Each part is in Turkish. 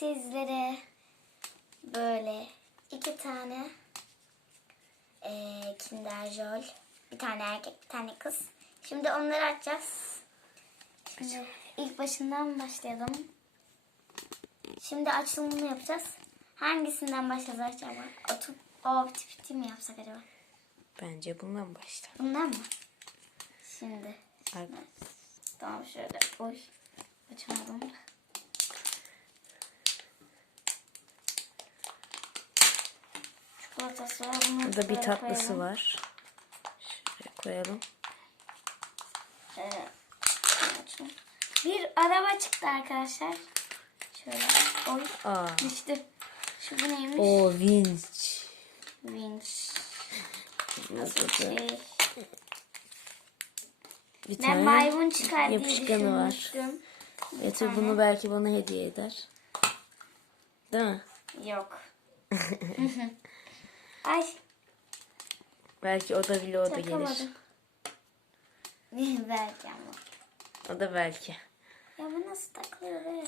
sizlere böyle iki tane eee Kinder Joy, bir tane erkek, bir tane kız. Şimdi onları açacağız. Şimdi ilk başından başlayalım. Şimdi açılımını yapacağız. Hangisinden başlayacağız acaba? Otup o piti piti mi yapsak acaba? Bence bundan başla. Bundan mı? Şimdi. Ar- Tamam şöyle. Oy. Açamadım. Çikolatası var. Bunu Burada bir tatlısı koyalım. var. Şuraya koyalım. Ee, bir araba çıktı arkadaşlar. Şöyle. Oy. Aa. Düştü. Şu bu neymiş? O vinç. Winch. Nasıl Şey. Bir Ben tane maymun çıkar diye yapışkanı var. Betül tane. bunu belki bana hediye eder. Değil mi? Yok. Ay Belki o da vloga gelir. takamadım. Belki ama. O da belki. Ya bu nasıl takılıyor be?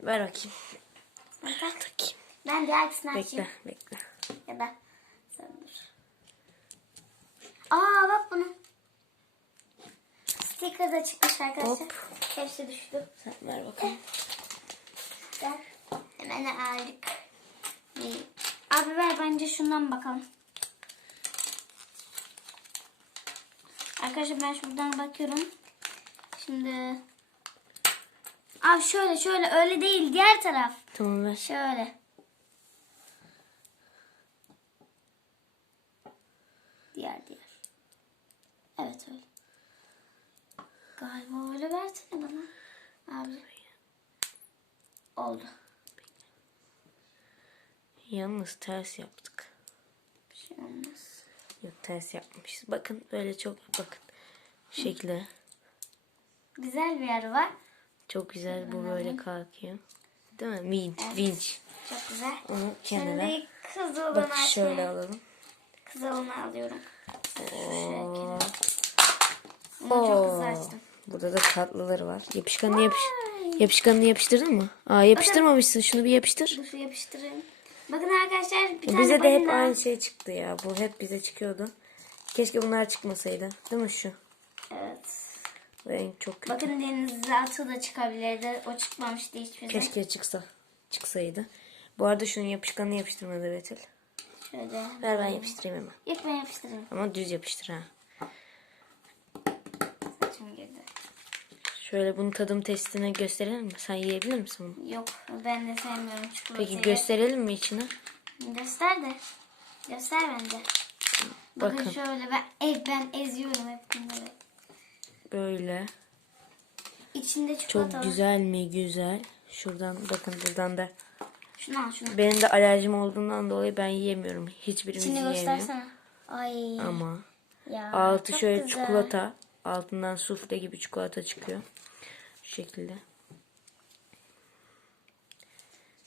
Ver bakayım. Tak. Takayım. Ben diğerisini Bekle, açayım. bekle. Ya da sen dur. Aa bak bunu. Sticker da çıkmış arkadaşlar. Hop. Hepsi düştü. Sen ver bakalım. Gel. Hemen aldık. Bir- Abi ver bence şundan bakalım. Arkadaşlar ben şuradan bakıyorum. Şimdi Abi şöyle şöyle öyle değil diğer taraf. Tamam ver. Şöyle. Diğer diğer. Evet öyle. Galiba öyle versene bana. Abi. Oldu. Yalnız ters yaptık. Bir şey olmaz. Yok ters yapmışız. Bakın böyle çok bakın. Şekli. Güzel bir yer var. Çok güzel bu böyle kalkıyor. Değil mi? Vinç. Evet. Vinç. Çok güzel. Onu kenara. Şimdi kız olanı Bak şöyle alalım. Kız olanı alıyorum. Oo. Bunu çok hızlı Oo. açtım. Burada da tatlıları var. Yapışkanını yapış yapışkanını yapıştırdın mı? Aa yapıştırmamışsın. Şunu bir yapıştır. Dur yapıştırayım. Bakın arkadaşlar bir tane Bize de hep balina- aynı şey çıktı ya. Bu hep bize çıkıyordu. Keşke bunlar çıkmasaydı. Değil mi şu? Evet. En çok kötü. Bakın denize atı da çıkabilirdi. O çıkmamıştı hiçbir zaman. Keşke çıksa. Çıksaydı. Bu arada şunun yapışkanını yapıştırmadı Betül. Şöyle. Ver ben yapıştırayım hemen. İlk ben yapıştırayım. Ama düz yapıştır ha. Şöyle bunun tadım testine gösterelim mi? Sen yiyebilir misin bunu? Yok ben de sevmiyorum çikolatayı. Peki gösterelim mi içine? Göster de. Göster bence. Bakın, Bakın. şöyle ben, ev, ben eziyorum hep bunları. Böyle. İçinde Çok çikolata var. güzel mi? Güzel. Şuradan bakın buradan da. Şunu al şunu. Benim de alerjim olduğundan dolayı ben yiyemiyorum. Hiçbirimiz İçini yiyemiyor. göstersene. Ay. Ama ya, altı çok şöyle güzel. çikolata. Altından sufle gibi çikolata çıkıyor. Şu şekilde.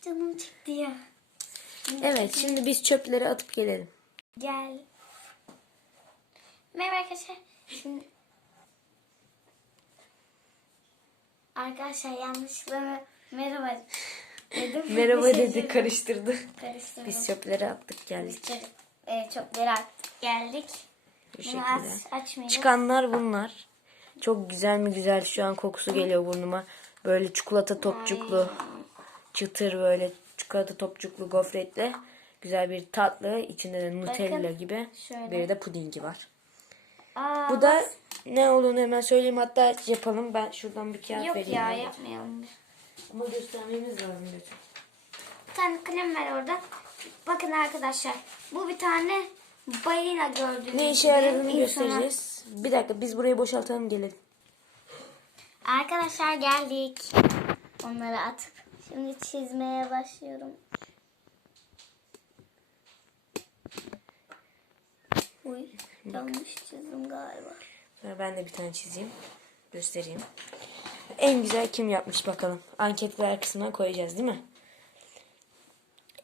Canım çıktı ya. Evet şimdi biz çöpleri atıp gelelim. Gel. Merhaba arkadaşlar. Şimdi... Arkadaşlar yanlışlıkla merhaba dedim. Merhaba şey dedi karıştırdı. Karıştırdım. Biz çöpleri attık geldik. Biz e, çöpleri attık geldik. Bu şekilde. Çıkanlar bunlar. Çok güzel mi güzel şu an kokusu geliyor burnuma. Böyle çikolata topçuklu, çıtır böyle çikolata topçuklu gofretle güzel bir tatlı. İçinde de Nutella Bakın, gibi şöyle. bir de pudingi var. Aa, Bu da ne olduğunu hemen söyleyeyim hatta yapalım. Ben şuradan bir kağıt Yok vereyim. ya hadi. yapmayalım. Ama göstermemiz lazım. Bir tane kalem var orada. Bakın arkadaşlar. Bu bir tane balina gördüğünüz Ne işe yaradığını insana- göstereceğiz. Bir dakika biz burayı boşaltalım gelelim. Arkadaşlar geldik. Onları atıp şimdi çizmeye başlıyorum. Uy yanlış çizdim galiba. Ben de bir tane çizeyim. Göstereyim. En güzel kim yapmış bakalım. Anketler kısmına koyacağız değil mi?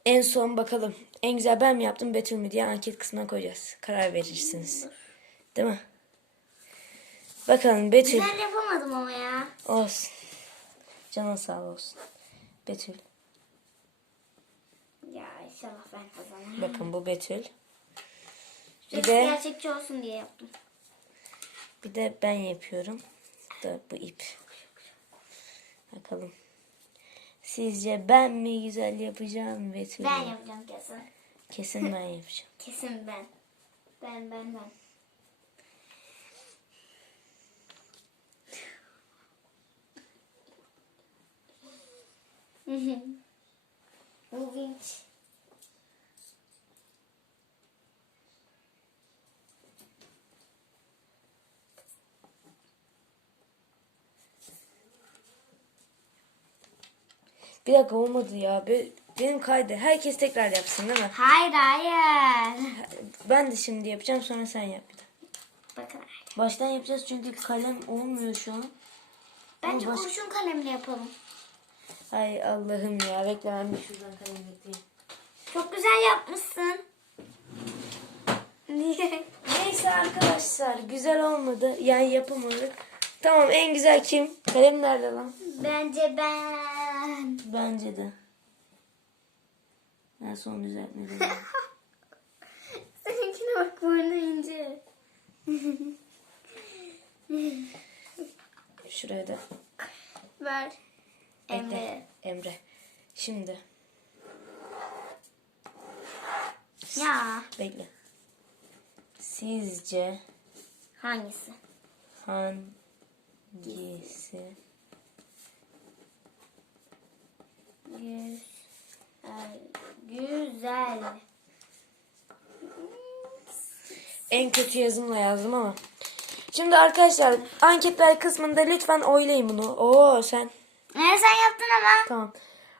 En son bakalım. En güzel ben mi yaptım Betül mü diye anket kısmına koyacağız. Karar verirsiniz. Değil mi? Bakalım Betül. Güzel yapamadım ama ya. Olsun. Canın sağ olsun. Betül. İnşallah ben kazanırım. Bakın bu Betül. Bir de gerçekçi olsun diye yaptım. bir de ben yapıyorum. Da bu ip. Bakalım. Sizce ben mi güzel yapacağım Betül? Ben yapacağım kesin. Kesin ben yapacağım. Kesin ben. Ben ben ben. Bu vinç. Bir dakika olmadı ya. Be- Benim kaydı. Herkes tekrar yapsın değil mi? Hayır hayır. Ben de şimdi yapacağım sonra sen yap bir de. Bakın. Baştan yapacağız çünkü kalem olmuyor şu an. Bence baş- kurşun kalemle yapalım. Ay Allah'ım ya. Bekle ben bir şuradan kalem getireyim. Çok güzel yapmışsın. Niye? Neyse arkadaşlar güzel olmadı. Yani yapamadık. Tamam en güzel kim? Kalem nerede lan? Bence ben. Bence de. Ben son düzeltmedim. Seninkine bak burnu ince. Şuraya da Ver. bekle. Emre. Emre. Şimdi Ya. bekle. Sizce Hangisi? hangisi Güzel. Güzel. en kötü yazımla yazdım ama. Şimdi arkadaşlar anketler kısmında lütfen oylayın bunu. Oo sen Ne sen yaptın ama? Tamam.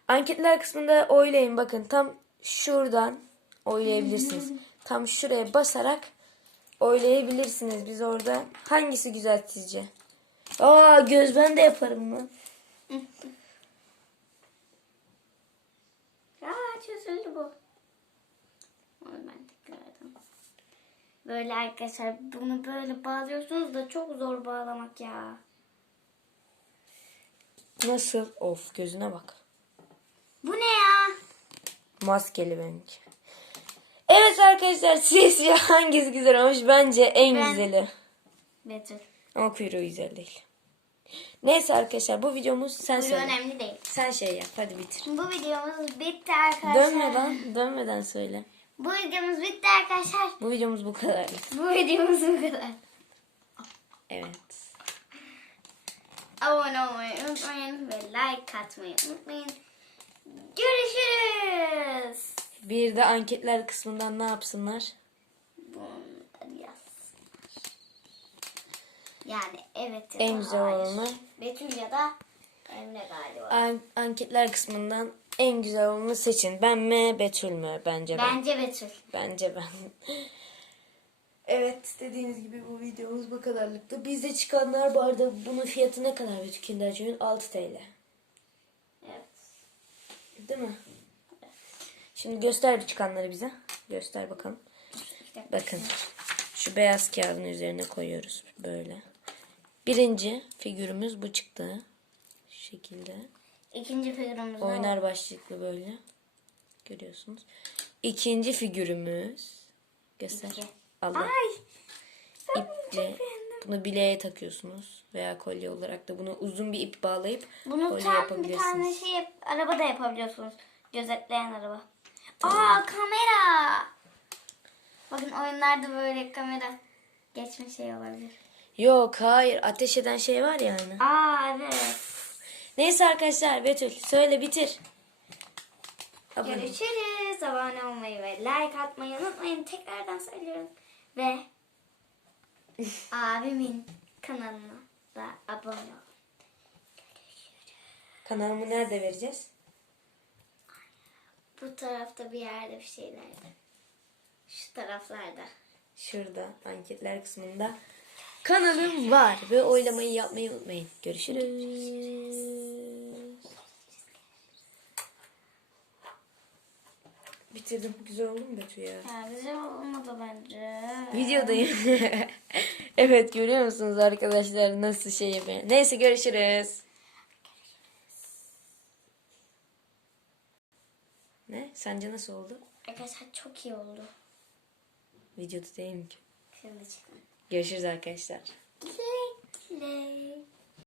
Anketler kısmında oylayın. Bakın tam şuradan oylayabilirsiniz. tam şuraya basarak oylayabilirsiniz. Biz orada hangisi güzel sizce? Aa göz ben de yaparım mı? Aa çözüldü bu. Onu ben tekrardan. Böyle arkadaşlar bunu böyle bağlıyorsunuz da çok zor bağlamak ya. Nasıl? Of gözüne bak. Bu ne ya? Maskeli benimki. Evet arkadaşlar sizce hangisi güzel olmuş? Bence en Ben- güzeli. Betül. Ama kuyruğu güzel değil. Neyse arkadaşlar bu videomuz sen Bu söyle. önemli değil. Sen şey yap hadi bitir. Bu videomuz bitti arkadaşlar. Dönmeden, dönmeden söyle. Bu videomuz bitti arkadaşlar. Bu videomuz bu kadar. Bu videomuz bu kadar. Evet. Abone olmayı unutmayın ve like atmayı unutmayın. Görüşürüz. Bir de anketler kısmından ne yapsınlar? Bunu yaz. Yani evet ya En güzel hayır. olanı. Betül ya da Emre galiba. An- anketler kısmından en güzel olanı seçin. Ben mi, Betül mü? Bence ben. Bence Betül. Bence ben. Evet dediğiniz gibi bu videomuz bu kadarlıktı. Bizde çıkanlar vardı. Bunun fiyatı ne kadar Betül Kinder Joy'un? 6 TL. Evet. Değil mi? Şimdi göster bir çıkanları bize. Göster bakalım. Bir dakika. Bakın. Şu beyaz kağıdın üzerine koyuyoruz böyle. Birinci figürümüz bu çıktı. Şu şekilde. İkinci figürümüz Oynar başlıklı böyle. Görüyorsunuz. İkinci figürümüz. Göster. İki. Allah. Ay. Ben bunu. Bunu bileğe takıyorsunuz. Veya kolye olarak da bunu uzun bir ip bağlayıp Bunu kolye tam bir yapabilirsiniz. tane şey yap, araba da yapabiliyorsunuz. Gözetleyen araba. Aa kamera. Bakın oyunlarda böyle kamera geçme şey olabilir. Yok hayır ateş eden şey var ya hani. Aa evet. Neyse arkadaşlar Betül söyle bitir. Abone. Görüşürüz. Abone olmayı ve like atmayı unutmayın. Tekrardan söylüyorum. Ve abimin kanalına da abone olun. Kanalımı nerede vereceğiz? Bu tarafta bir yerde bir şeylerde. Şu taraflarda. Şurada anketler kısmında kanalım var ve oylamayı yapmayı unutmayın. Görüşürüz. Bitirdim. Güzel oldu mu Betül ya? Ya güzel olmadı bence. Videodayım. evet görüyor musunuz arkadaşlar nasıl şey yapıyor. Neyse görüşürüz. Ne? Sence nasıl oldu? Arkadaşlar çok iyi oldu. Videoda değil mi ki? Şimdi çıkın. Görüşürüz arkadaşlar. Güle güle.